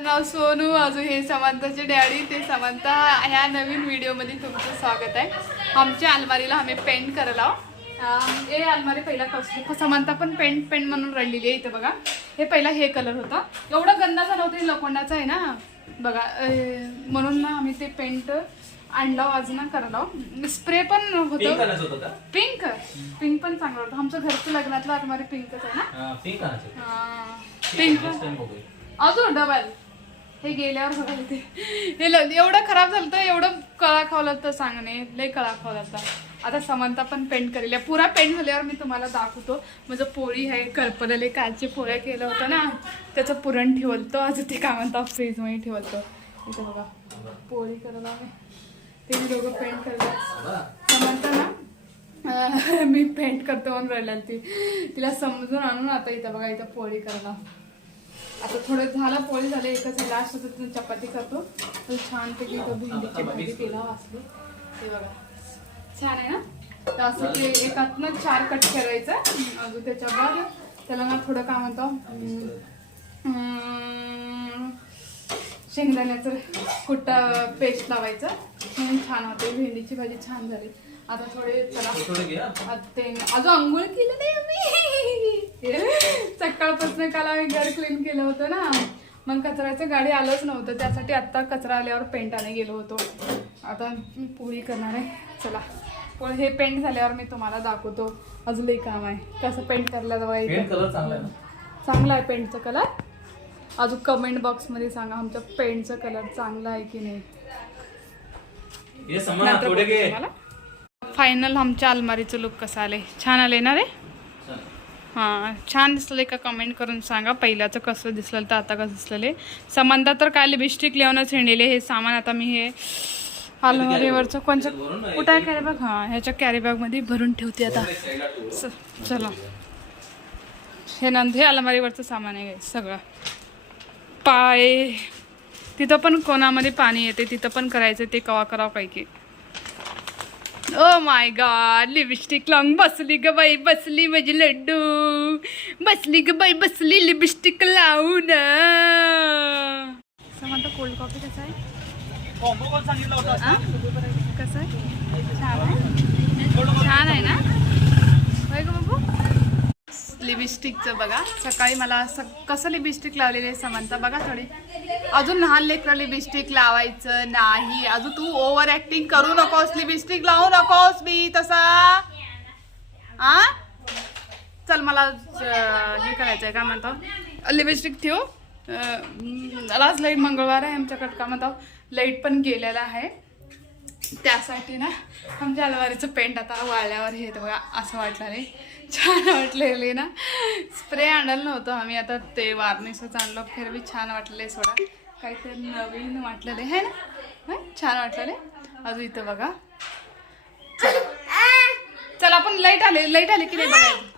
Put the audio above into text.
नाव सोनू, अजून हे समंताचे डॅडी, ते समंता. ह्या नवीन व्हिडिओमध्ये तुमचं स्वागत आहे. आमच्या अलमारीला आम्ही पेंट करायला हे अलमारी पहिला कसली समंता पण पेंट म्हणून रडलेली आहे. इथं बघा, हे पहिला हे कलर होता, एवढा गंदा झाला होता, लोखंडाचा आहे ना बघा, म्हणून ना आम्ही ते पेंट आणलं अजून करायला. स्प्रे पण होतं पिंक पण चांगलं होतं. आमचं घरचं लग्नातलं अलमारी पिंकच आहे ना. पिंक अजून डबल हे गेल्यावर बघायला ते हे एवढं खराब झालं तर एवढं कळा खावलं तर सांगणे लय कळा खावला होता. आता समंता पण पेंट करेल. पुरा पेंट झाल्यावर मी तुम्हाला दाखवतो. म्हणजे पोळी आहे करपलेले कालचे पोळ्या केलं होतं ना, त्याचं पुरण ठेवलतो. आज ते काय म्हणतात फ्रीजमध्ये ठेवलतो. इथं बघा पोळी करायला आम्ही ते मी दोघं पेंट करतात. समंता ना मी पेंट करतो म्हणून रडल्या तिला समजून आणून आता इथं बघा इथं पोळी करायला. आता थोडं झालं पोळी झाले, एकच लास्ट होतं चपाती करतो. तर छानपैकी इथं भेंडीची भाजी केला असली ते बघा छान आहे ना. तर असं ते एकातनं 4 कट करायचं. अजून त्याच्या बाद त्याला ना थोडं काय म्हणतो शेंगदाण्याचं कुट्टा पेस्ट लावायचं म्हणून छान होते. भेंडीची भाजी छान झाली. आता थोडे चला ते अजून अंघोळ केलं नाही आम्ही. सकाळपासून काल आम्ही घर क्लीन केलं होतं ना, मग कचऱ्याचं गाडी आलंच नव्हतं, त्यासाठी आत्ता कचरा आल्यावर पेंट आणायला गेलो होतो. आता पोळी करणार आहे. चला पण हे पेंट झाल्यावर मी तुम्हाला दाखवतो. अजून एक काम आहे कसं पेंट करायला जावं. चांगला आहे पेंटचा कलर. अजून कमेंट बॉक्स मध्ये सांगा आमच्या पेंटचा कलर चांगला आहे की नाही. फायनल आमच्या अलमारीचं लुक कसं आले, छान आले ना रे. हां छान दिसलं का कमेंट करून सांगा. पहिल्याचं कसं दिसलं तर आता कसं दिसलेले. समंता तर काय लिपस्टिक लिहूनच हिंडलेले. हे सामान आता मी हे अलमारीवरचं कोणचं कुठं आहे कॅरी बॅग, हां ह्याच्या कॅरी बॅगमध्ये भरून ठेवते आता. चला हे नंतर हे अलमारीवरचं सामान आहे सगळं. पाय तिथं पण कोणामध्ये पाणी येते तिथं पण करायचं, ते कवा करावं काही की. ओ माय गॉड, लिपस्टिक लावून बसली ग बाई, बसली माझी लड्डू, बसली ग बाई बसली लिपस्टिक लावून. समंता कोल्ड कॉफी कसं आहे, कसं आहे, छान आहे, छान आहे ना होय ग बाबू. लिपस्टिकचं बघा, सकाळी मला कसं लिपस्टिक लावलेलं आहे समंता बघा. थोडी अजून लहान लेकरं लिपस्टिक लावायचं नाही. अजून तू ओव्हर ऍक्टिंग करू नकोस, लिपस्टिक लावू नकोस मी तसा. आ चल मला हे करायचं आहे काय म्हणतो, लिपस्टिक ठेव. आज लाईट मंगळवार आहे आमच्याकडे काय म्हणतो, लाईट पण गेलेला आहे. त्यासाठी ना आमच्या अलमारीचं पेंट आता वाळल्यावर हे बघा असं वाटलं रे, छान वाटलेले ना. स्प्रे आणलं नव्हतं आम्ही, आता ते वार्निशच आणलं. फिर भी छान वाटलेले, सोडा काहीतरी नवीन वाटलेले आहे ना, छान वाटलेले. अजून इथं बघा चला आपण लाईट आले की नाही बघायचं.